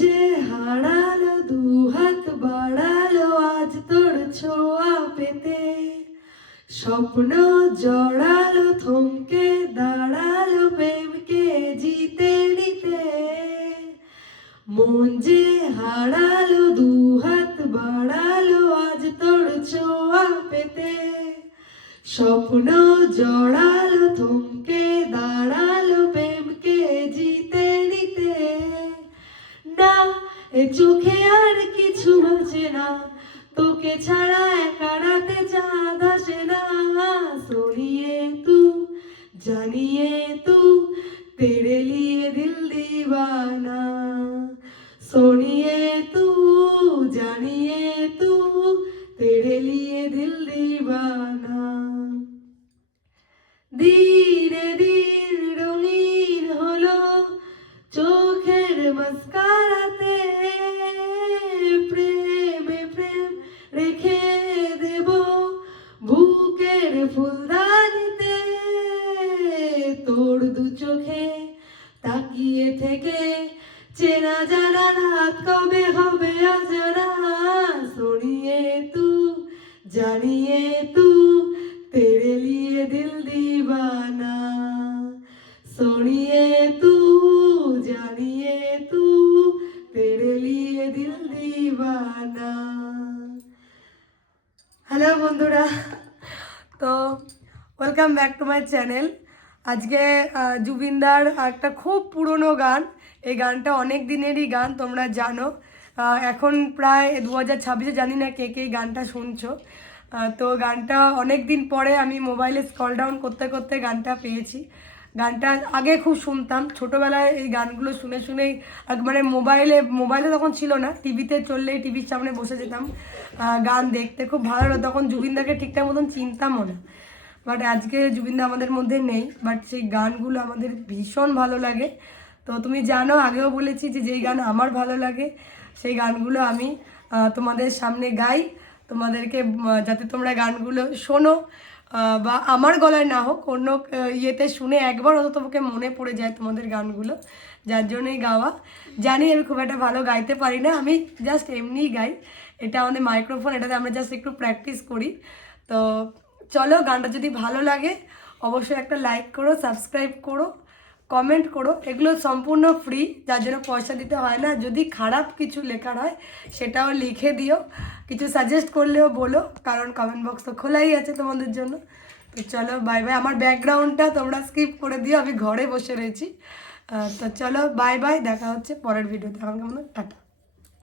যে হারালো দুহাত বাড়ালো আজ তোর ছোঁয়া পেতে, স্বপ্ন জড়ালো থমকে দাঁড়ালো প্রেমকে জিতে নিতে। মন যে হারালো দুহাত বাড়ালো আজ তোর ছোঁয়া পেতে, স্বপ্ন জড়ালো থমকে দাঁড়ালো প্রেমকে জিতে নিতে। না এ চোখে আর কিছু আছে না, তোকে ছাড়া একা রাতে চাঁদ আসে না। सोनिए तू जानिए तू तेरे लिए दिल दीवाना, सोनिए तू जानिए तू तेरे लिए दिल दीवाना। ধীরে ধীরে রঙিন হলো চোখের মাস্কারাতে, প্রেমে প্রেম রেখে দেব বুকের ফুলদানিতে। তোর দু চোখে তাকিয়ে থেকে চেনা জানা রাত কবে হবে অজানা। सोनिए तू जानिए तू तेरे लिए दिल दीवाना, सोनिए तू जानिए तू तेरे लिए दिल दीवाना। হ্যালো বন্ধুরা, তো welcome back to my channel. আজকে জুবিনদার একটা খুব পুরনো গান, এই গানটা অনেক দিনেরই গান, তোমরা জানো। এখন প্রায় 2026-এ, জানি না কে কে এই গানটা শুনছো। তো গানটা অনেক দিন পরে আমি মোবাইলে স্ক্রল ডাউন করতে করতে গানটা পেয়েছি। গানটা আগে খুব শুনতাম, ছোটোবেলায় এই গানগুলো শুনে শুনেই মানে মোবাইলে তখন ছিল না, টিভিতে চললেই টিভির সামনে বসে যেতাম গান দেখতে। খুব ভালো হতো, তখন জুবিনদাকে ঠিকঠাক মতন চিনতামও না। বাট আজকে জুবিনদা আমাদের মধ্যে নেই, বাট সেই গানগুলো আমাদের ভীষণ ভালো লাগে। তো তুমি জানো, আগেও বলেছি যে যেই গান আমার ভালো লাগে সেই গানগুলো আমি তোমাদের সামনে গাই, তোমাদেরকে যাতে তোমরা গানগুলো শোনো, বা আমার গলায় না হোক অন্য ইয়েতে শুনে একবার অন্তত তোমাকে মনে পড়ে যায় তোমাদের গানগুলো, যার জন্যই গাওয়া। জানি আমি খুব একটা ভালো গাইতে পারি না, আমি জাস্ট এমনিই গাই। এটা আমাদের মাইক্রোফোন, এটাতে আমরা জাস্ট একটু প্র্যাকটিস করি। তো চলো, গানটা যদি ভালো লাগে অবশ্যই একটা লাইক করো, সাবস্ক্রাইব করো, কমেন্ট করো। এগুলো সম্পূর্ণ ফ্রি, যার জন্য পয়সা দিতে হয় না। যদি খারাপ কিছু লেখার হয় সেটাও লিখে দিও, কিছু সাজেস্ট করলেও বলো, কারণ কমেন্ট বক্স তো খোলাই আছে তোমাদের জন্য। তো চলো, বাই বাই। আমার ব্যাকগ্রাউন্ডটা তোমরা স্কিপ করে দিও, আমি ঘরে বসে রয়েছি। তো চলো, বাই বাই, দেখা হচ্ছে পরের ভিডিওতে। আমার কেমন, টাটা।